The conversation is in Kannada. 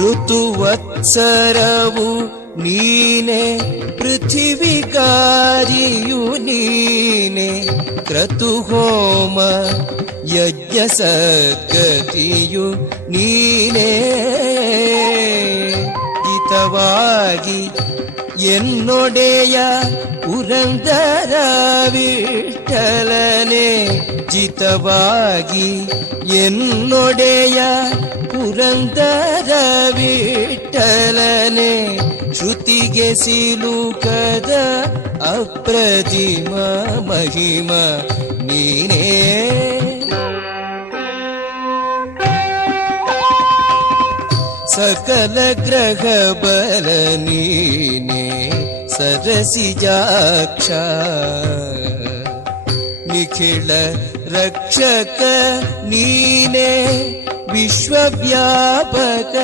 ಋತುವತ್ಸರವು ನೀನೆ, ಪೃಥಿವಿಕಾರಿಯು ನೀನೆ, ಕ್ರತುಹೋಮ ಯಜ್ಞ ಸದ್ಗತಿಯು ನೀನೇ. ಹಿತವಾಗಿ ಎನ್ನೊಡೆಯ ಪುರಂದರ ವಿಠಲನೆ, ಜಿತವಾಗಿ ಎನ್ನೊಡೆಯ ಪುರಂದರ ವಿಠಲನೆ, ಶ್ರುತಿಗೆ ಸಿಲುಕದ ಅಪ್ರತಿಮ ಮಹಿಮ ನೀನೇ. ಸಕಲ ಗ್ರಹ ಬಲ ನೀನೇ, ಸರಸಿಜಾಕ್ಷ ನಿಖಿಳ ರಕ್ಷಕ ನೀನೇ, ವಿಶ್ವವ್ಯಾಪಕ